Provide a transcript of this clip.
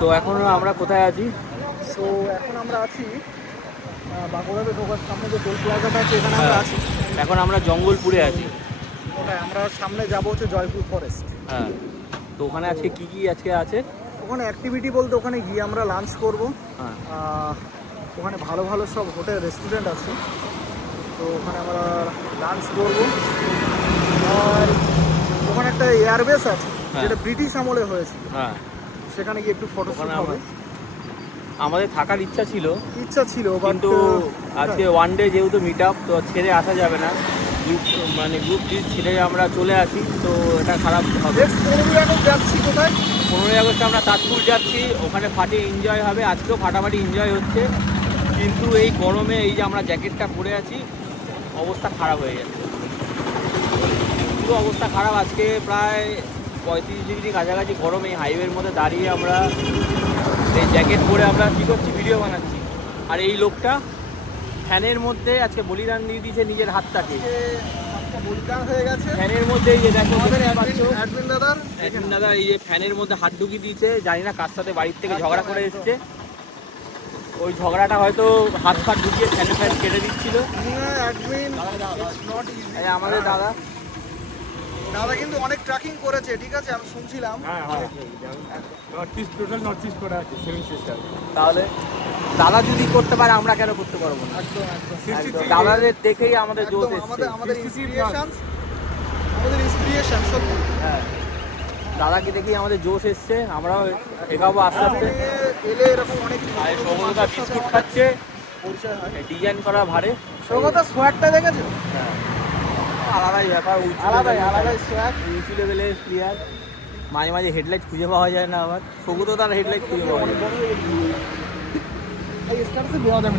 তো এখন আমরা কোথায় আছি? সো এখন আমরা আছি বাঁকুড়াতে ঢোকার সামনে যে টোল প্লাজাটা আছে এখানে আমরা আছি। এখন আমরা জঙ্গলপুরে আছি। ওটাই আমরা সামনে যাবো হচ্ছে জয়পুর ফরেস্ট। হ্যাঁ, তো ওখানে আজকে কি কি আজকে আছে? ওখানে অ্যাক্টিভিটি বলতে ওখানে গিয়ে আমরা লাঞ্চ করব। হ্যাঁ, ওখানে ভালো ভালো সব হোটেল রেস্টুরেন্ট আছে, তো ওখানে আমরা লাঞ্চ করব। আর ওখানে একটা এয়ারবেস আছে যেটা ব্রিটিশ আমলে হয়েছিল, হ্যাঁ, সেখানে গিয়ে একটু ফটোশুট হবে। আমাদের থাকার ইচ্ছা ছিল, কিন্তু আজকে ওয়ান ডে যেহেতু মিট আপ, তো ছেড়ে আসা যাবে না। গ্রুপ ছেড়ে আমরা চলে আসি, তো এটা খারাপ হবে। 15ই আগস্ট যাচ্ছি কোথায়? 15ই আগস্ট আমরা তাজপুর যাচ্ছি, ওখানে ফাটিয়ে এনজয় হবে। আজকেও ফাটাফাটি এনজয় হচ্ছে, কিন্তু এই গরমে এই যে আমরা জ্যাকেটটা পরে আছি, অবস্থা খারাপ হয়ে যাচ্ছে। পুরো অবস্থা খারাপ। আজকে প্রায় 35 ডিগ্রি কাছাকাছি গরম। এই হাইওয়ের মধ্যে দাঁড়িয়ে আমরা এই জ্যাকেট পরে আমরা কী করছি, ভিডিও বানাচ্ছি। আর এই লোকটা ফ্যানের মধ্যে আজকে বলিদান দিয়ে দিয়েছে নিজের হাতটাকে। বলিদান হয়ে গেছে ফ্যানের মধ্যে এই যে দেখো, অ্যাডমিন দাদার দাদা এই যে ফ্যানের মধ্যে হাত ঢুকিয়ে দিয়েছে। জানি না কার সাথে বাড়ির থেকে ঝগড়া করে এসছে। ওই ঝগড়াটা হয়তো হাত ফাত ঢুকিয়ে ফ্যান কেটে দিচ্ছিল। আমাদের দাদা দাদা কিন্তু অনেক ট্রেকিং করেছে, ঠিক আছে, আমি শুনছিলাম। নর্থ ইস্ট করে আছে 7 সিস্টার। তাহলে দাদা যদি করতে পারে, আমরা কেন করতে পারবো না? একদম দাদাদের দেখেই আমাদের জোশ এসছে। আমাদের ইন্সপিরেশন সত্যি। হ্যাঁ, দাদাকে দেখেই আমাদের জোশ এসছে। আমরাও এগাবো আস্তে আস্তে। এলে এরকম অনেক সৌগতা বিস্কুট খাচ্ছে, ডিজাইন করা ভারে। সৌগতা সোয়াগটা দেখেছো? হ্যাঁ, আলাদাই ব্যাপার, আলাদাই সোয়াগ। উঁচু লেভেলের প্লেয়ার। মাঝে মাঝে হেডলাইট খুঁজে পাওয়া যায় না, আবার সৌগত তার হেডলাইট খুঁজে পাওয়া যায়। এই স্টারসে দেওয়া যাবে।